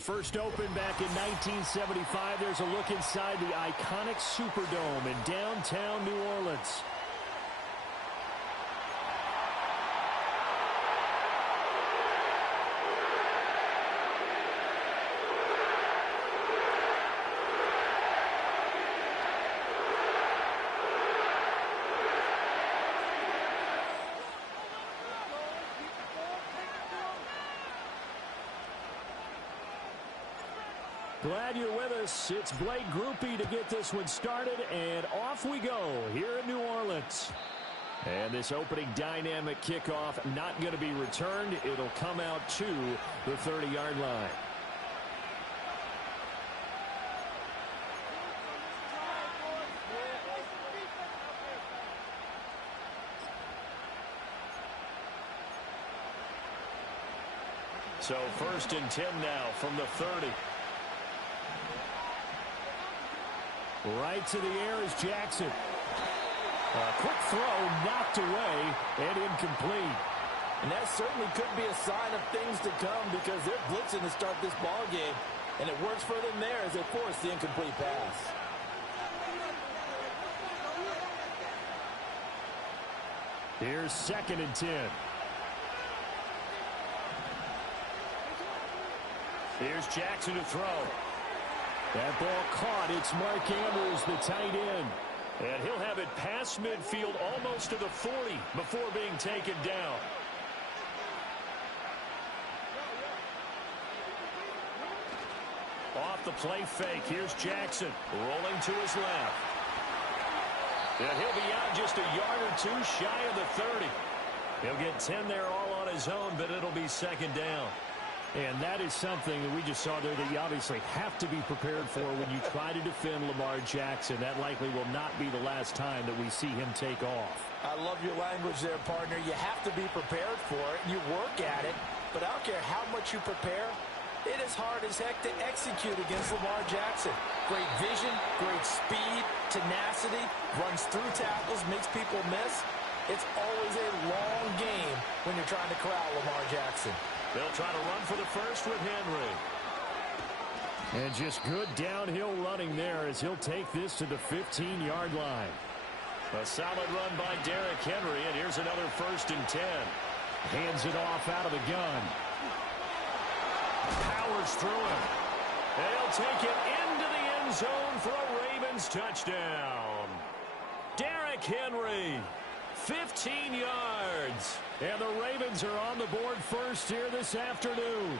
First opened back in 1975. There's a look inside the iconic Superdome in downtown New Orleans. Glad you're with us. It's Blake Groupie to get this one started, and off we go here in New Orleans. And this opening dynamic kickoff not going to be returned. It'll come out to the 30-yard line. So 1st and 10 now from the 30. Right to the air is Jackson. A quick throw knocked away and incomplete. And that certainly could be a sign of things to come because they're blitzing to start this ball game. And it works for them there as they force the incomplete pass. Here's 2nd and 10. Here's Jackson to throw. That ball caught. It's Mark Andrews, the tight end. And he'll have it past midfield almost to the 40 before being taken down. Off the play fake. Here's Jackson rolling to his left. And he'll be out just a yard or two shy of the 30. He'll get 10 there all on his own, but it'll be 2nd down. And that is something that we just saw there that you obviously have to be prepared for when you try to defend Lamar Jackson. That likely will not be the last time that we see him take off. I love your language there, partner. You have to be prepared for it. You work at it. But I don't care how much you prepare, it is hard as heck to execute against Lamar Jackson. Great vision, great speed, tenacity, runs through tackles, makes people miss. It's always a long game when you're trying to corral Lamar Jackson. They'll try to run for the first with Henry. And just good downhill running there as he'll take this to the 15-yard line. A solid run by Derrick Henry, and here's another 1st and 10. Hands it off out of the gun. Powers through him. They'll take it into the end zone for a Ravens touchdown. Derrick Henry. 15 yards. And the Ravens are on the board first here this afternoon.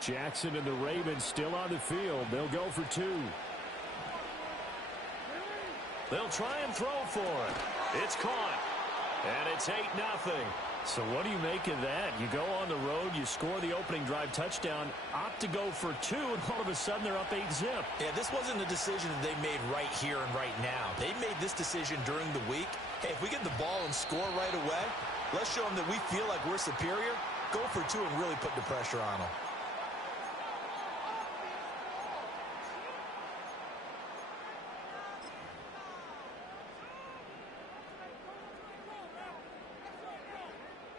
Jackson and the Ravens still on the field. They'll go for 2. They'll try and throw for it. It's caught. And it's 8-0. So what do you make of that? You go on the road, you score the opening drive touchdown, opt to go for 2, and all of a sudden they're up 8-zip. Yeah, this wasn't a decision that they made right here and right now. They made this decision during the week. Hey, if we get the ball and score right away, let's show them that we feel like we're superior. Go for 2 and really put the pressure on them.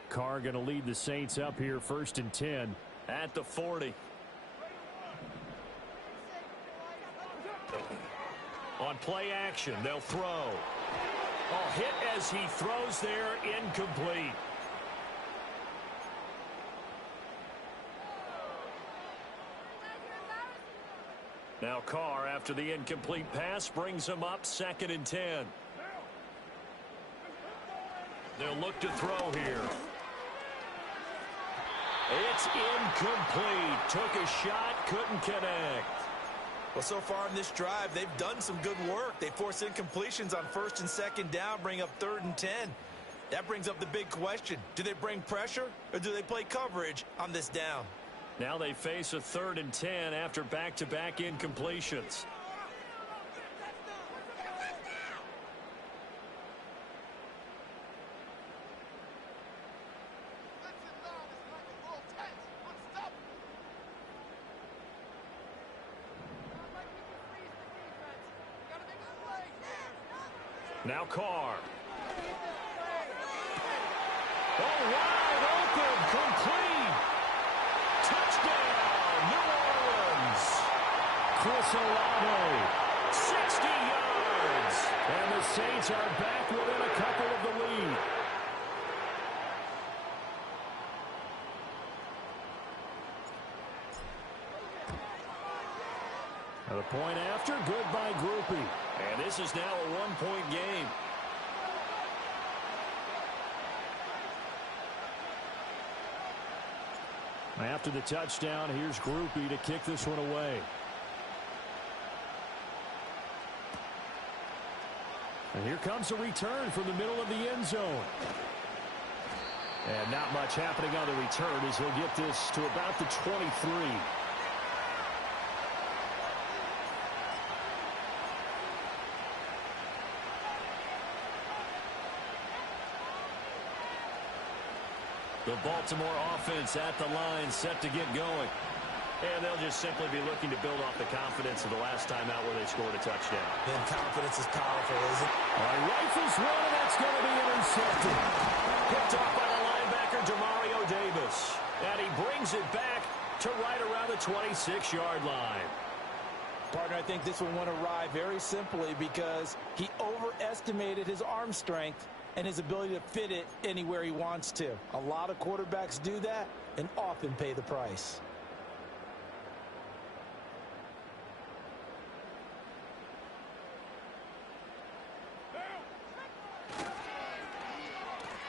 Carr going to lead the Saints up here 1st and 10 at the 40. On play action, they'll throw. A hit as he throws there, incomplete. Now Carr, after the incomplete pass, brings him up 2nd and 10. They'll look to throw here. It's incomplete. Took a shot, couldn't connect. Well, so far in this drive, they've done some good work. They force incompletions on 1st and 2nd down, bring up 3rd and 10. That brings up the big question. Do they bring pressure or do they play coverage on this down? Now they face a 3rd and 10 after back-to-back incompletions. Now Carr. pass, Olave. 60 yards. And the Saints are back within a couple of the lead. The point after, good by Groupie. And this is now a one-point game. After the touchdown, here's Groupie to kick this one away. And here comes a return from the middle of the end zone. And not much happening on the return as he'll get this to about the 23. The Baltimore offense at the line, set to get going. And they'll just simply be looking to build off the confidence of the last time out where they scored a touchdown. Then confidence is powerful, isn't it? All right, rifles one, and that's going to be intercepted. Picked off by the linebacker, Demario Davis. And he brings it back to right around the 26-yard line. Partner, I think this one went awry very simply because he overestimated his arm strength and his ability to fit it anywhere he wants to. A lot of quarterbacks do that and often pay the price.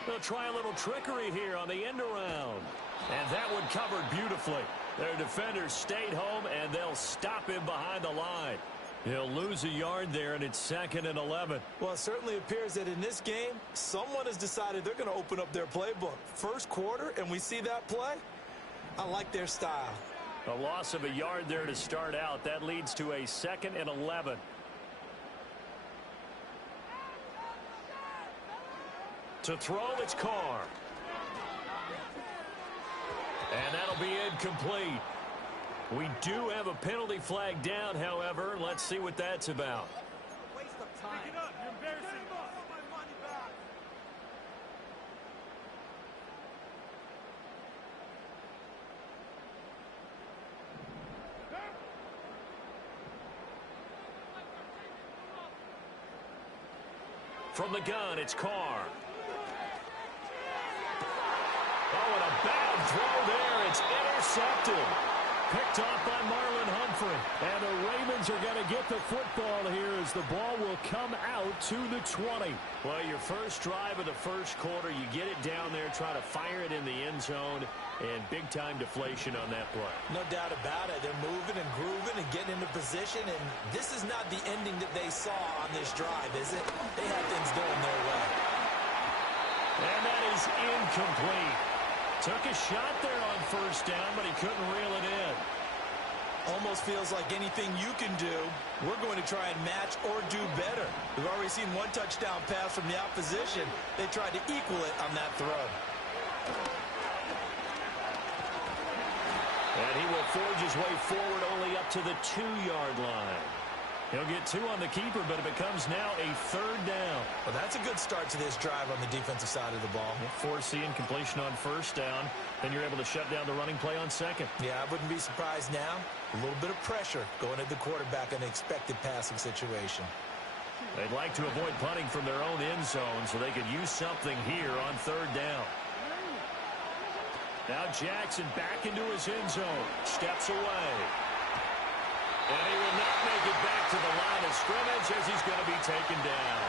They'll try a little trickery here on the end around. And that one covered beautifully. Their defenders stayed home, and they'll stop him behind the line. He'll lose a yard there, and it's 2nd and 11. Well, it certainly appears that in this game, someone has decided they're going to open up their playbook. First quarter, and we see that play. I like their style. A loss of a yard there to start out. That leads to a 2nd and 11. To throw, it's Carr. And that'll be incomplete. We do have a penalty flag down, however. Let's see what that's about. Waste of time. Pick it up. You're embarrassing us. My money back. From the gun, it's Carr. Oh, and a bad throw there. It's intercepted. Picked off by Marlon Humphrey. And the Ravens are going to get the football here as the ball will come out to the 20. Well, your first drive of the first quarter, you get it down there, try to fire it in the end zone, and big-time deflation on that play. No doubt about it. They're moving and grooving and getting into position, and this is not the ending that they saw on this drive, is it? They had things going their way. And that is incomplete. Took a shot there on first down, but he couldn't reel it in. Almost feels like anything you can do, we're going to try and match or do better. We've already seen one touchdown pass from the opposition. They tried to equal it on that throw. And he will forge his way forward only up to the 2-yard line. He'll get 2 on the keeper, but it becomes now a 3rd down. Well, that's a good start to this drive on the defensive side of the ball. Force the incompletion on first down. Then you're able to shut down the running play on second. Yeah, I wouldn't be surprised now. A little bit of pressure going at the quarterback in an expected passing situation. They'd like to avoid punting from their own end zone so they could use something here on 3rd down. Now Jackson back into his end zone. Steps away. And he will not make it back to the line of scrimmage as he's going to be taken down.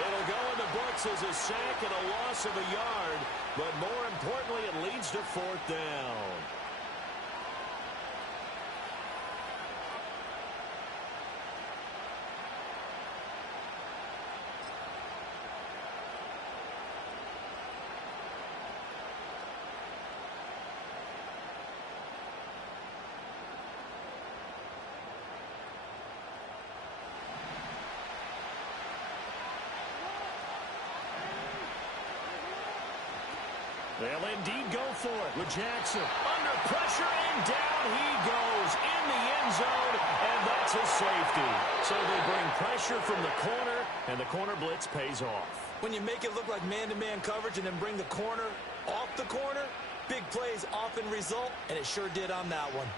It'll go in the books as a sack and a loss of a yard, but more importantly, it leads to 4th down. They'll indeed go for it with Jackson. Under pressure, and down he goes in the end zone, and that's a safety. So they bring pressure from the corner, and the corner blitz pays off. When you make it look like man-to-man coverage and then bring the corner off the corner, big plays often result, and it sure did on that one.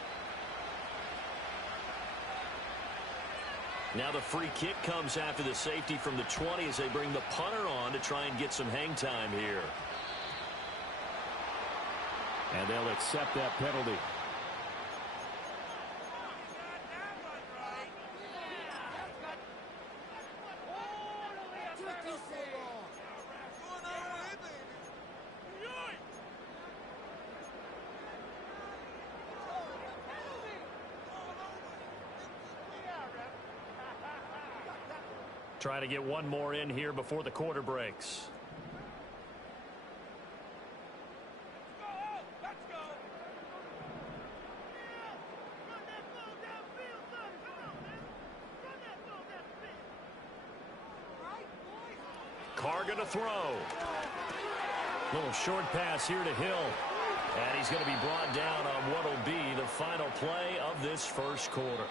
Now the free kick comes after the safety from the 20 as they bring the punter on to try and get some hang time here. And they'll accept that penalty. Trying to get one more in here before the quarter breaks. Carr gonna throw. Little short pass here to Hill. And he's going to be brought down on what will be the final play of this first quarter.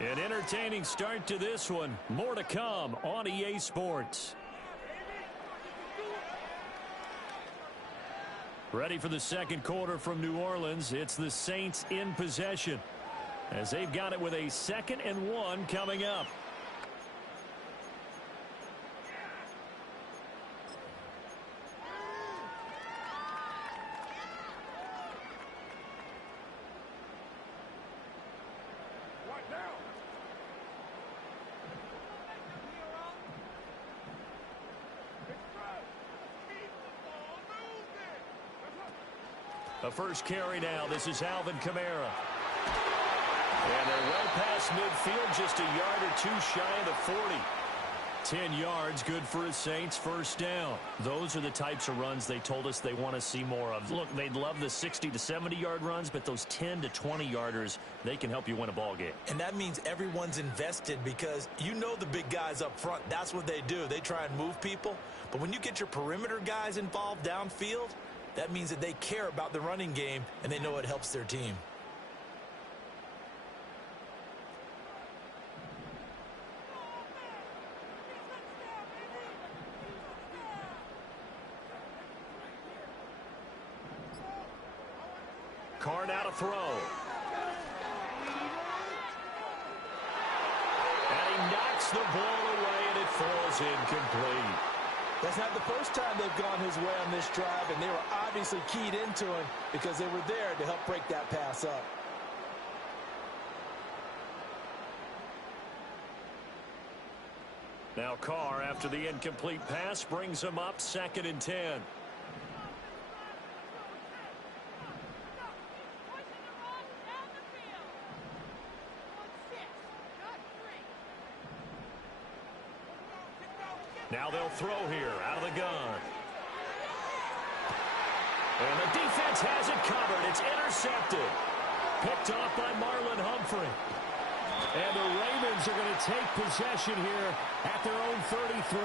An entertaining start to this one. More to come on EA Sports. Ready for the second quarter from New Orleans. It's the Saints in possession as they've got it with a 2nd and 1 coming up. The first carry now. This is Alvin Kamara. And they're well past midfield, just a yard or two shy of the 40. 10 yards, good for a Saints first down. Those are the types of runs they told us they want to see more of. Look, they'd love the 60 to 70-yard runs, but those 10 to 20-yarders, they can help you win a ball game. And that means everyone's invested because you know the big guys up front. That's what they do. They try and move people. But when you get your perimeter guys involved downfield, that means that they care about the running game, and they know it helps their team. Carr now to throw. And he knocks the ball away, and it falls incomplete. That's not the first time they've gone his way on this drive, and they were obviously keyed into him because they were there to help break that pass up. Now Carr, after the incomplete pass, brings him up 2nd and 10. Now they'll throw here out of the gun. And the defense has it covered. It's intercepted. Picked off by Marlon Humphrey. And the Ravens are going to take possession here at their own 33.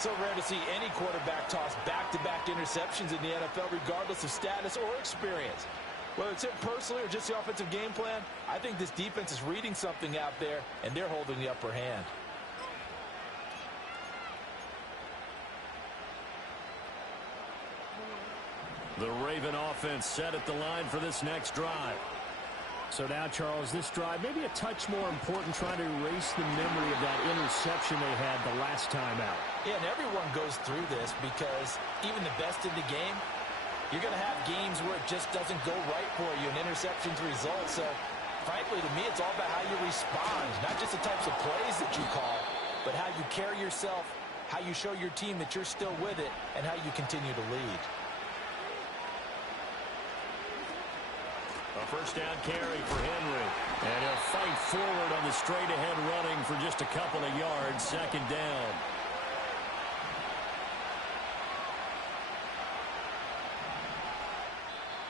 So rare to see any quarterback toss back-to-back interceptions in the NFL, regardless of status or experience. Whether it's him personally or just the offensive game plan, I think this defense is reading something out there, and they're holding the upper hand. The Raven offense set at the line for this next drive. So now, Charles, this drive may be a touch more important, trying to erase the memory of that interception they had the last time out. Yeah, and everyone goes through this because even the best in the game, you're going to have games where it just doesn't go right for you, and interceptions result. So, frankly, to me, it's all about how you respond, not just the types of plays that you call, but how you carry yourself, how you show your team that you're still with it, and how you continue to lead. A first down carry for Henry. And he'll fight forward on the straight-ahead running for just a couple of yards. 2nd down.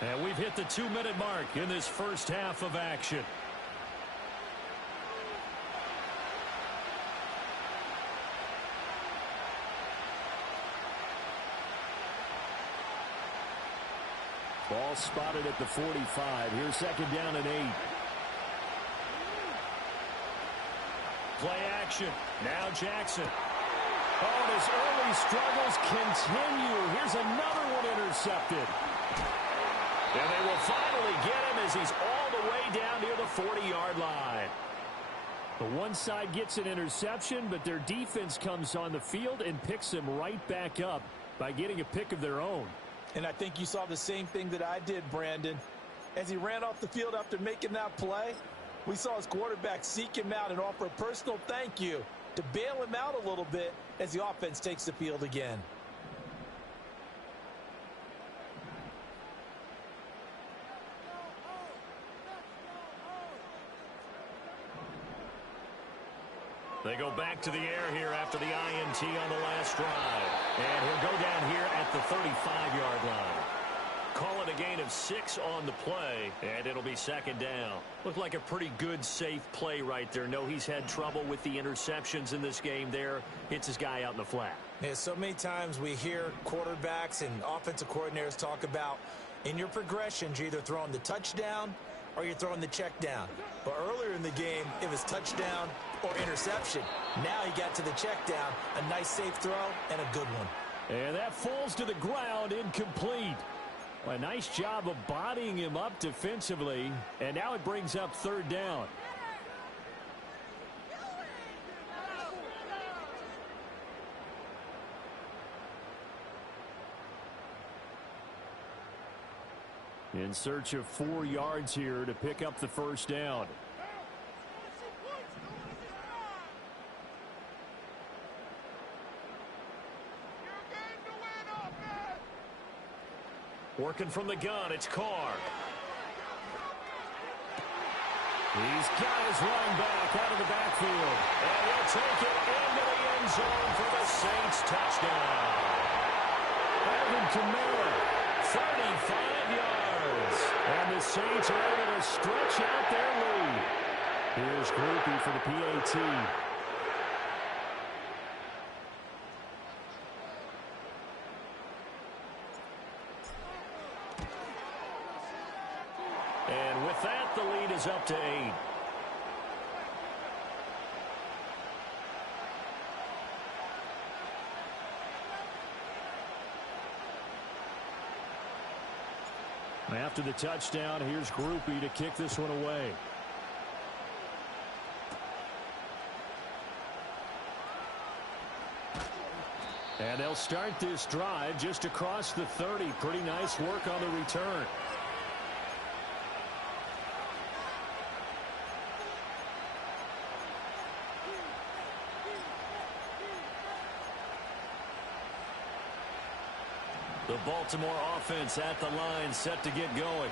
And we've hit the 2-minute mark in this first half of action. Ball spotted at the 45. Here's 2nd down and 8. Play action. Now Jackson. Oh, and his early struggles continue. Here's another one intercepted. And they will finally get him as he's all the way down near the 40-yard line. The one side gets an interception, but their defense comes on the field and picks them right back up by getting a pick of their own. And I think you saw the same thing that I did, Brandon. As he ran off the field after making that play, we saw his quarterback seek him out and offer a personal thank you to bail him out a little bit as the offense takes the field again. They go back to the air here after the INT on the last drive. And he'll go down here at the 35-yard line. Call it a gain of 6 on the play, and it'll be second down. Looked like a pretty good, safe play right there. No, he's had trouble with the interceptions in this game there. Hits his guy out in the flat. Yeah, so many times we hear quarterbacks and offensive coordinators talk about in your progressions, you're either throwing the touchdown or you're throwing the check down. But earlier in the game, it was touchdown or interception. Now he got to the check down, a nice safe throw and a good one. And that falls to the ground, incomplete. A nice job of bodying him up defensively, and now it brings up third down. In search of 4 yards here to pick up the first down. Working from the gun, it's Carr. He's got his running back out of the backfield. And he'll take it into the end zone for the Saints touchdown. Alvin Kamara, 35 yards. and the Saints are able to stretch out their lead. Here's Groupie for the PAT. And with that, the lead is up to 8. After the touchdown, here's Groupie to kick this one away. And they'll start this drive just across the 30. Pretty nice work on the return. The Baltimore offense at the line, set to get going.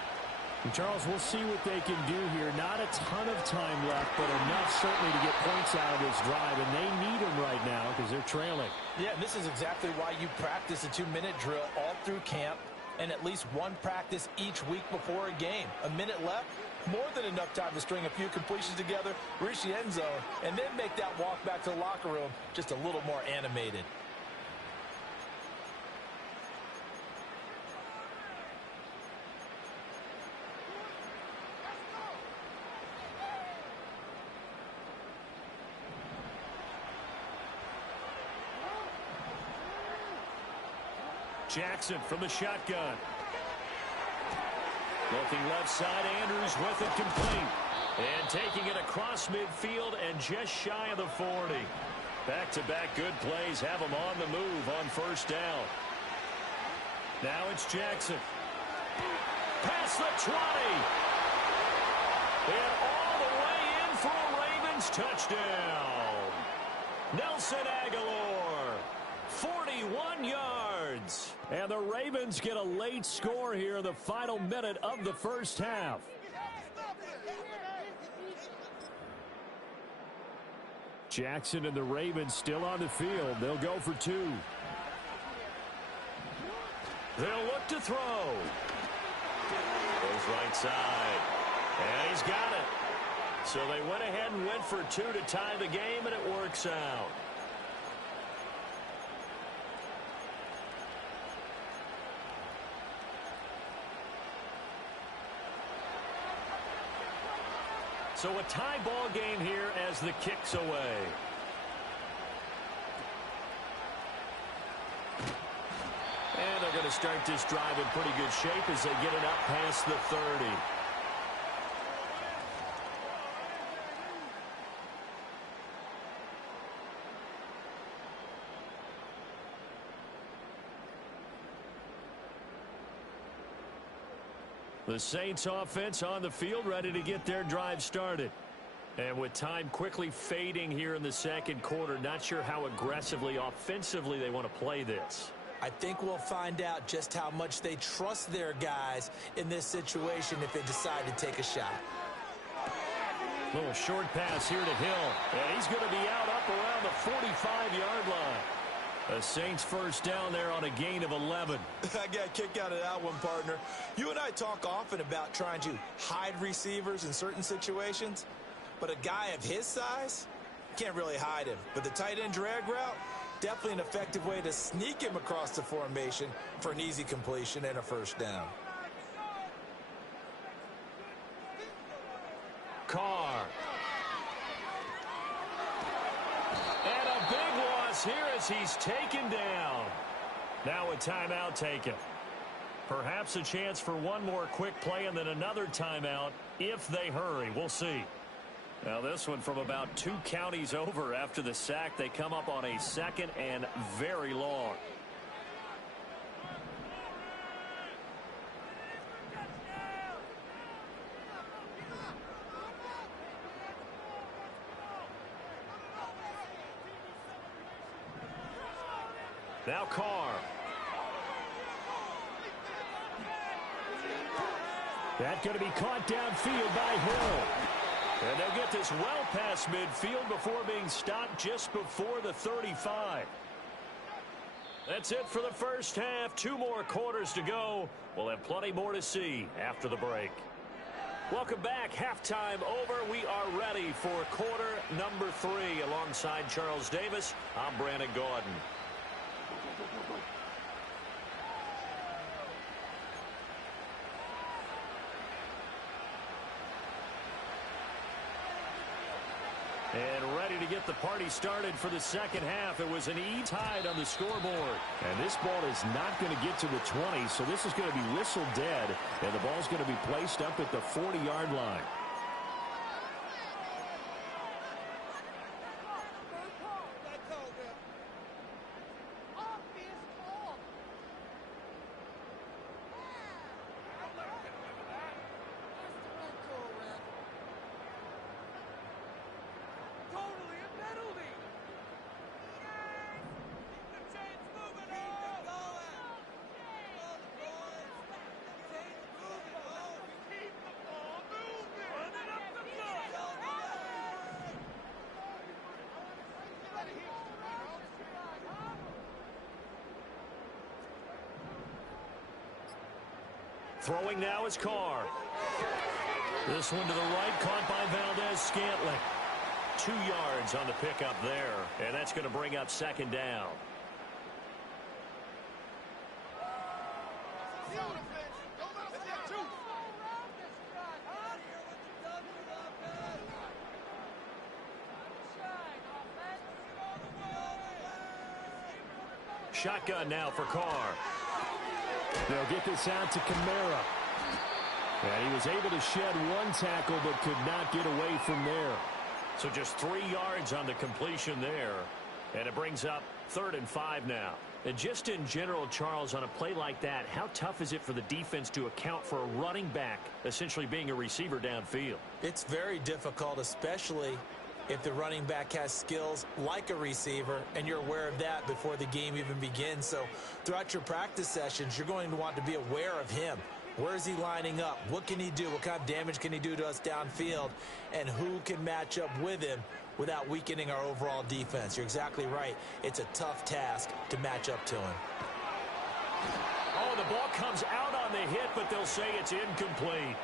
And Charles, we'll see what they can do here. Not a ton of time left, but enough certainly to get points out of this drive, and they need them right now because they're trailing. Yeah, and this is exactly why you practice a 2-minute drill all through camp and at least one practice each week before a game. A minute left, more than enough time to string a few completions together, reach the end zone, and then make that walk back to the locker room just a little more animated. Jackson from the shotgun. Looking left side, Andrews with it complete. And taking it across midfield and just shy of the 40. Back-to-back good plays have him on the move on first down. Now it's Jackson. Past the 20. And all the way in for a Ravens touchdown. Nelson Aguilar, 41 yards. And the Ravens get a late score here in the final minute of the first half. Jackson and the Ravens still on the field. They'll go for 2. They'll look to throw. Goes right side. And he's got it. So they went ahead and went for 2 to tie the game, and it works out. So a tie ball game here as the kick's away. And they're going to start this drive in pretty good shape as they get it up past the 30. The Saints offense on the field, ready to get their drive started. And with time quickly fading here in the second quarter, not sure how aggressively, offensively they want to play this. I think we'll find out just how much they trust their guys in this situation if they decide to take a shot. Little short pass here to Hill. And he's going to be out up around the 45-yard line. A Saints first down there on a gain of 11. I got a kick out of that one, partner. You and I talk often about trying to hide receivers in certain situations. But a guy of his size, can't really hide him. But the tight end drag route, definitely an effective way to sneak him across the formation for an easy completion and a first down. Carr. And a big loss here as he's taken down. Now a timeout taken. Perhaps a chance for one more quick play and then another timeout if they hurry. We'll see. Now this one from about 2 counties over after the sack. They come up on a second and very long. Now Carr. That's going to be caught downfield by Hill. And they'll get this well past midfield before being stopped just before the 35. That's it for the first half. 2 more quarters to go. We'll have plenty more to see after the break. Welcome back. Halftime over. We are ready for quarter number 3. Alongside Charles Davis, I'm Brandon Gaudin. And ready to get the party started for the second half. It was an tied on the scoreboard. And this ball is not going to get to the 20, so this is going to be whistled dead, and the ball's going to be placed up at the 40-yard line. Throwing now is Carr. This one to the right, caught by Valdez-Scantling. 2 yards on the pickup there, and that's going to bring up second down. Shotgun now for Carr. They'll get this out to Kamara. And he was able to shed 1 tackle but could not get away from there. So just 3 yards on the completion there. And it brings up 3rd and 5 now. And just in general, Charles, on a play like that, how tough is it for the defense to account for a running back essentially being a receiver downfield? It's very difficult, especially if the running back has skills like a receiver, and you're aware of that before the game even begins. So throughout your practice sessions, you're going to want to be aware of him. Where is he lining up? What can he do? What kind of damage can he do to us downfield? And who can match up with him without weakening our overall defense? You're exactly right. It's a tough task to match up to him. Oh, the ball comes out on the hit, but they'll say it's incomplete.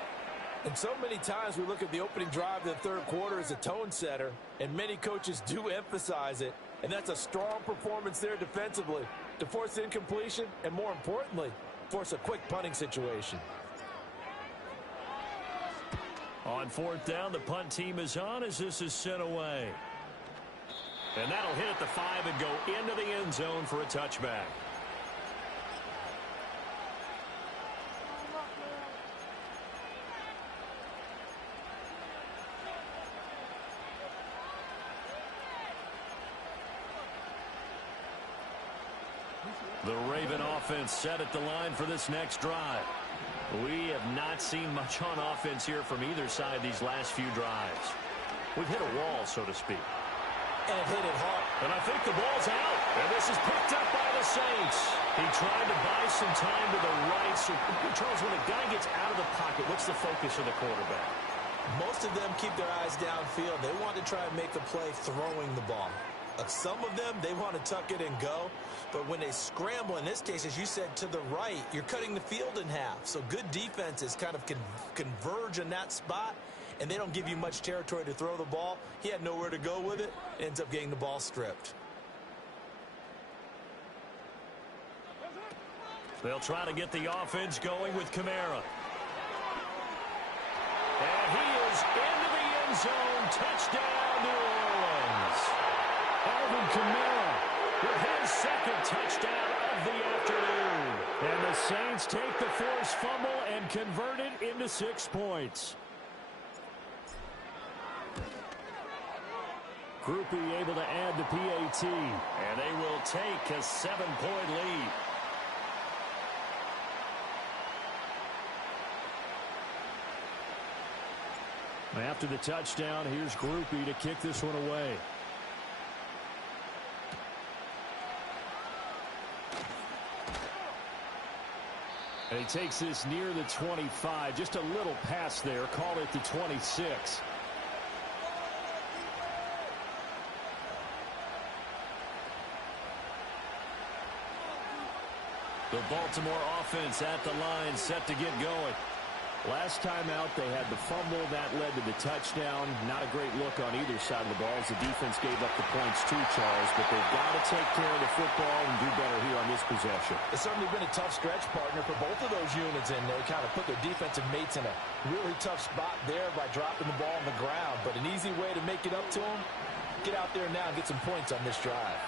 And so many times we look at the opening drive of the third quarter as a tone setter, and many coaches do emphasize it. And that's a strong performance there defensively to force incompletion and, more importantly, force a quick punting situation. On 4th down, the punt team is on as this is sent away. And that'll hit at the 5 and go into the end zone for a touchback. The Raven offense set at the line for this next drive. We have not seen much on offense here from either side these last few drives. We've hit a wall, so to speak. And it hit it hard. And I think the ball's out. And this is picked up by the Saints. He tried to buy some time to the right. So, Charles, when a guy gets out of the pocket, what's the focus of the quarterback? Most of them keep their eyes downfield. They want to try and make a play throwing the ball. Some of them, they want to tuck it and go. But when they scramble, in this case, as you said, to the right, you're cutting the field in half. So good defenses kind of converge in that spot, and they don't give you much territory to throw the ball. He had nowhere to go with it. Ends up getting the ball stripped. They'll try to get the offense going with Kamara. And he is into the end zone. Touchdown, New Orleans. Alvin Kamara with his second touchdown of the afternoon. And the Saints take the forced fumble and convert it into 6 points. Groupie able to add the PAT. And they will take a 7-point lead. After the touchdown, here's Groupie to kick this one away. And he takes this near the 25. Just a little pass there. Call it the 26. The Baltimore offense at the line, set to get going. Last time out, they had the fumble. That led to the touchdown. Not a great look on either side of the ball as the defense gave up the points too, Charles. But they've got to take care of the football and do better here on this possession. It's certainly been a tough stretch, partner, for both of those units, and they kind of put their defensive mates in a really tough spot there by dropping the ball on the ground. But an easy way to make it up to them, get out there now and get some points on this drive.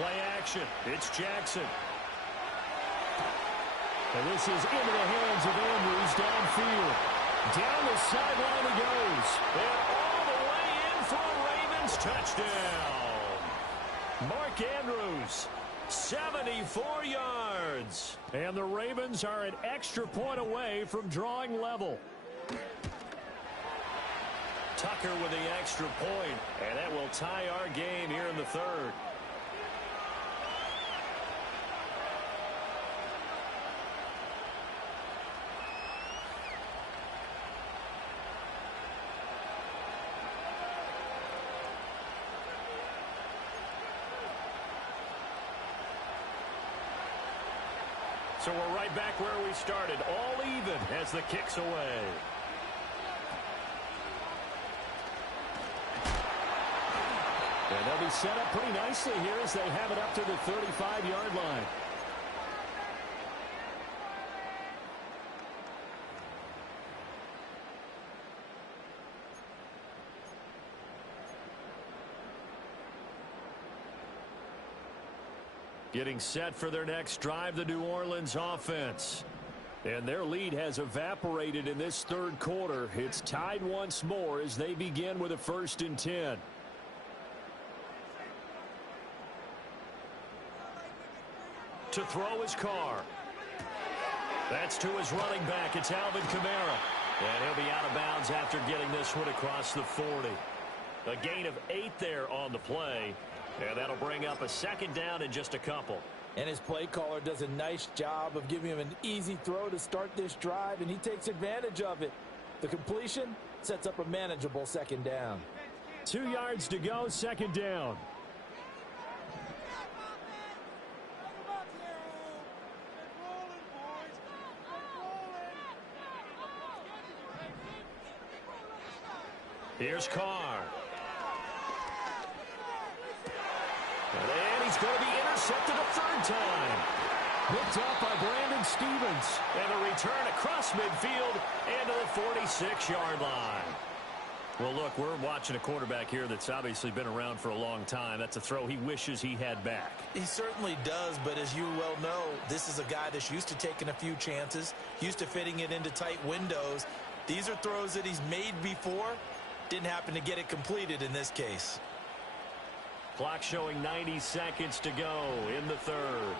Play action. It's Jackson. And this is into the hands of Andrews downfield. Down the sideline he goes. And all the way in for a Ravens touchdown. Mark Andrews, 74 yards. And the Ravens are an extra point away from drawing level. Tucker with the extra point, and that will tie our game here in the third. So we're right back where we started, all even as the kick's away. And they'll be set up pretty nicely here as they have it up to the 35-yard line. Getting set for their next drive, the New Orleans offense. And their lead has evaporated in this third quarter. It's tied once more as they begin with a 1st and 10. To throw his car. That's to his running back. It's Alvin Kamara. And he'll be out of bounds after getting this one across the 40. A gain of 8 there on the play. And that'll bring up a 2nd down in just a couple. And his play caller does a nice job of giving him an easy throw to start this drive, and he takes advantage of it. The completion sets up a manageable 2nd down. 2 yards to go, 2nd down. Here's Carr. And he's going to be intercepted a 3rd time. Picked up by Brandon Stevens. And a return across midfield and to the 46-yard line. Well, look, we're watching a quarterback here that's obviously been around for a long time. That's a throw he wishes he had back. He certainly does, but as you well know, this is a guy that's used to taking a few chances, used to fitting it into tight windows. These are throws that he's made before. Didn't happen to get it completed in this case. Clock showing 90 seconds to go in the third.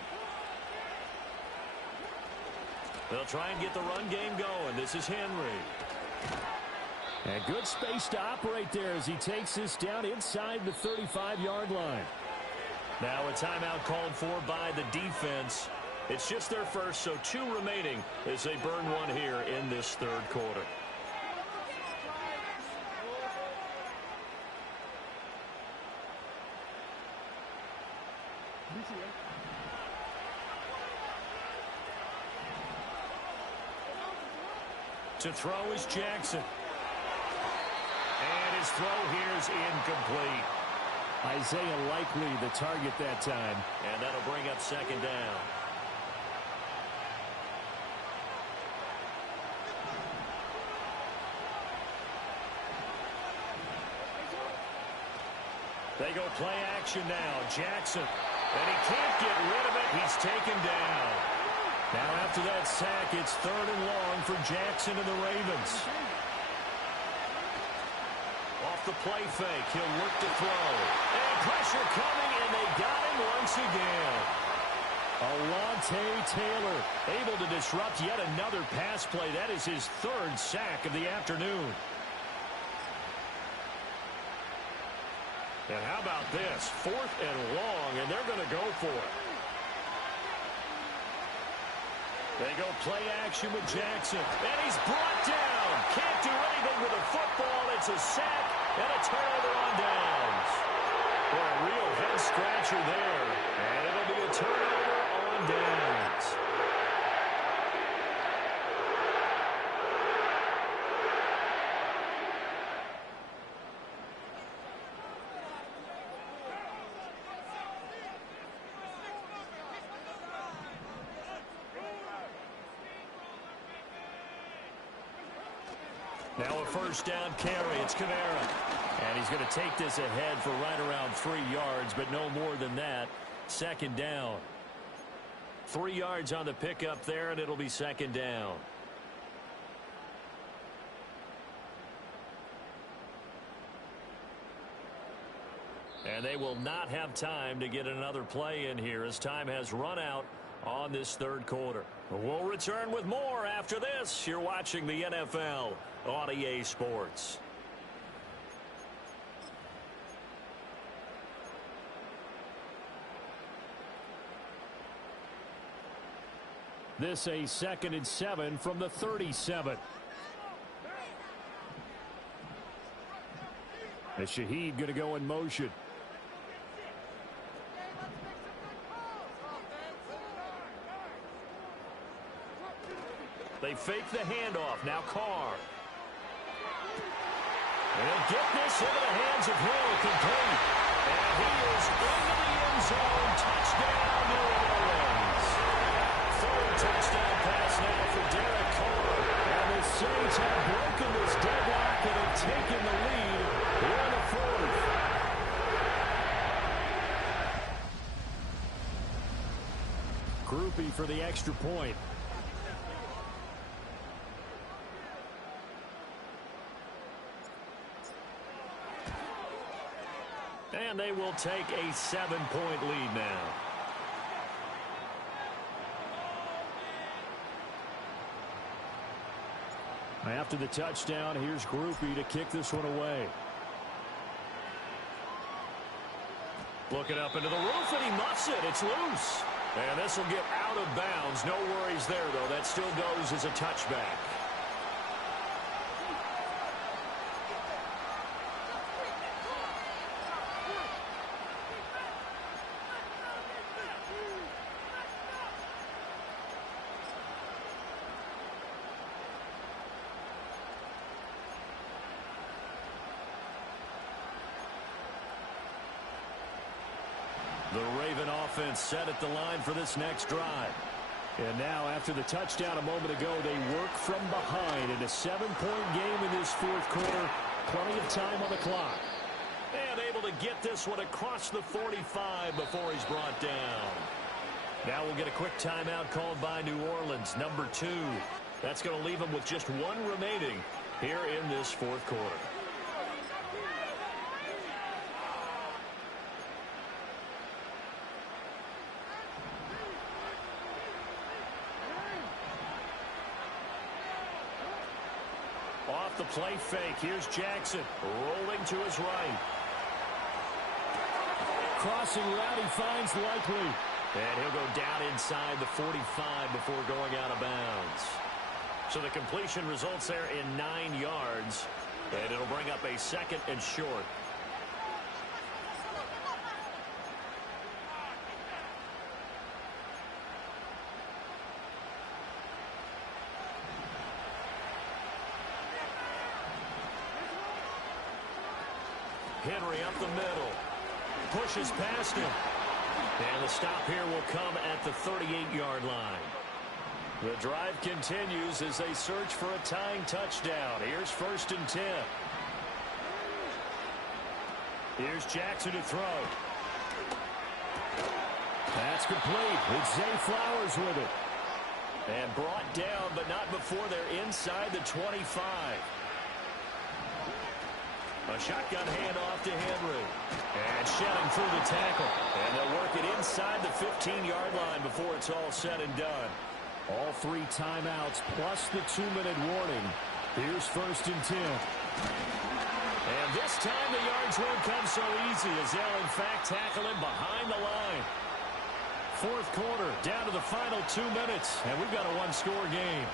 They'll try and get the run game going. This is Henry. And good space to operate there as he takes this down inside the 35-yard line. Now a timeout called for by the defense. It's just their first, so 2 remaining as they burn one here in this third quarter. To throw is Jackson. And his throw here is incomplete. Isaiah Likely the target that time. And that'll bring up second down. They go play action now. Jackson. And he can't get rid of it. He's taken down. Now after that sack, it's 3rd and long for Jackson and the Ravens. Off the play fake, he'll work to throw. And pressure coming, and they got him once again. Alontae Taylor able to disrupt yet another pass play. That is his 3rd sack of the afternoon. And how about this? 4th and long, and they're going to go for it. They go play action with Jackson. And he's brought down. Can't do anything with a football. It's a sack and a turnover on downs. Boy, a real head-scratcher there. And it'll be a turnover on downs. Now a first down carry. It's Kamara. And he's going to take this ahead for right around 3 yards, but no more than that. Second down. 3 yards on the pickup there, and it'll be second down. And they will not have time to get another play in here as time has run out on this third quarter. We'll return with more after this. You're watching the NFL on EA Sports. This a 2nd and 7 from the 37. And Shaheed going to go in motion. They fake the handoff. Now Carr. And he'll get this into the hands of Hill, complete. And he is into the end zone. Touchdown, New Orleans. 3rd touchdown pass now for Derek Carr. And the Saints have broken this deadlock and have taken the lead here in the 4th. Groupie for the extra point. And they will take a 7-point lead now. After the touchdown, here's Groupie to kick this one away. Looking up into the roof, and he muffs it. It's loose. And this will get out of bounds. No worries there, though. That still goes as a touchback. The Raven offense set at the line for this next drive. And now after the touchdown a moment ago, they work from behind in a 7-point game in this 4th quarter. Plenty of time on the clock. And able to get this one across the 45 before he's brought down. Now we'll get a quick timeout called by New Orleans, number 2. That's going to leave them with just 1 remaining here in this 4th quarter. Off the play fake. Here's Jackson rolling to his right. Crossing route, he finds Likely. And he'll go down inside the 45 before going out of bounds. So the completion results there in 9 yards. And it'll bring up a second and short. Henry up the middle. Pushes past him. And the stop here will come at the 38-yard line. The drive continues as they search for a tying touchdown. Here's 1st and 10. Here's Jackson to throw. That's complete. It's Zay Flowers with it. And brought down, but not before they're inside the 25. A shotgun handoff to Henry. And shedding through the tackle. And they'll work it inside the 15-yard line before it's all said and done. All 3 timeouts plus the 2-minute warning. Here's 1st and 10. And this time the yards won't come so easy as they'll in fact tackle him behind the line. 4th quarter, down to the final 2 minutes. And we've got a one-score game.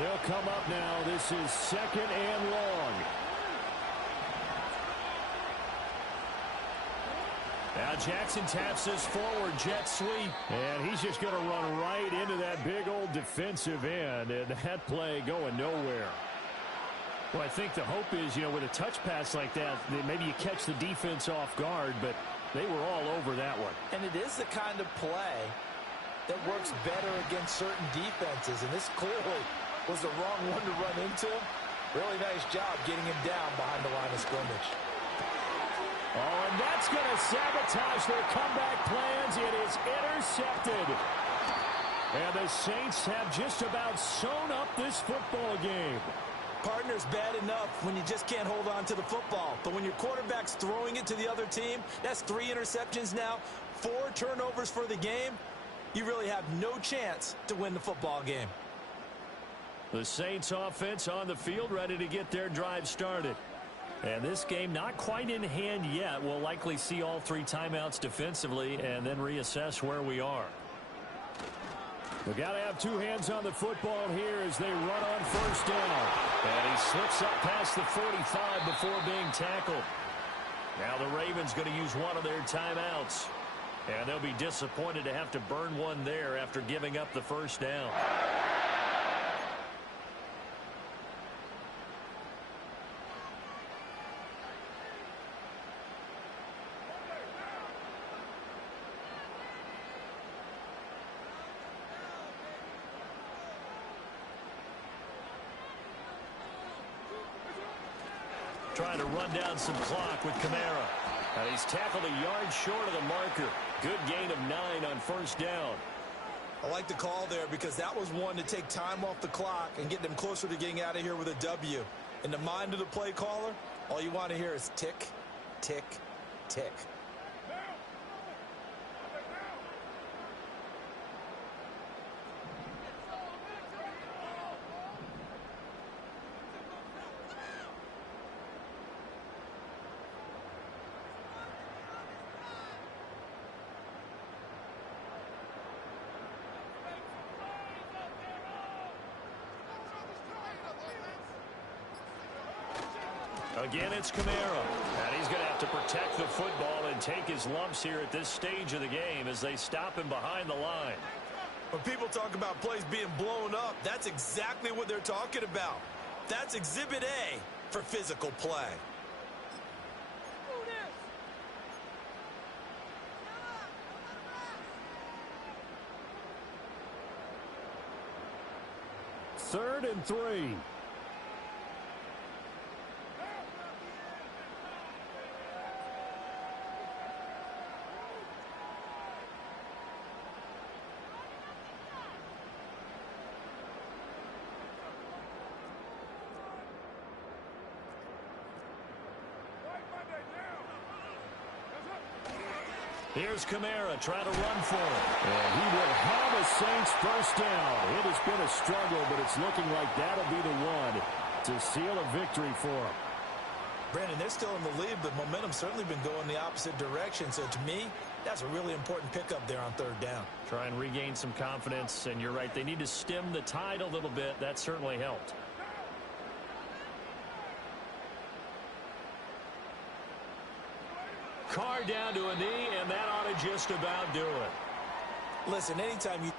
They'll come up now. This is 2nd and long. Now Jackson taps this forward jet sweep. And he's just going to run right into that big old defensive end. And that play going nowhere. Well, I think the hope is, with a touch pass like that, maybe you catch the defense off guard, but they were all over that one. And it is the kind of play that works better against certain defenses. And this clearly was the wrong one to run into. Really nice job getting him down behind the line of scrimmage. Oh, and that's going to sabotage their comeback plans. It is intercepted. And the Saints have just about sewn up this football game. Partner's bad enough when you just can't hold on to the football. But when your quarterback's throwing it to the other team, that's 3 interceptions now, 4 turnovers for the game. You really have no chance to win the football game. The Saints offense on the field ready to get their drive started. And this game not quite in hand yet. We'll likely see all 3 timeouts defensively and then reassess where we are. We've got to have 2 hands on the football here as they run on 1st down. And he slips up past the 45 before being tackled. Now the Ravens going to use one of their timeouts. And they'll be disappointed to have to burn one there after giving up the 1st down. Trying to run down some clock with Kamara. And he's tackled a yard short of the marker. Good gain of 9 on 1st down. I like the call there because that was one to take time off the clock and get them closer to getting out of here with a W. In the mind of the play caller, all you want to hear is tick, tick, tick. Again, it's Kamara. And he's going to have to protect the football and take his lumps here at this stage of the game as they stop him behind the line. When people talk about plays being blown up, that's exactly what they're talking about. That's Exhibit A for physical play. Third and 3. Here's Kamara trying to run for him. And he will have a Saints first down. It has been a struggle, but it's looking like that'll be the one to seal a victory for him. Brandon, they're still in the lead, but momentum's certainly been going the opposite direction. So to me, that's a really important pickup there on third down. Try and regain some confidence, and you're right. They need to stem the tide a little bit. That certainly helped. Carr down to a knee, and that ought to just about do it. Listen, anytime you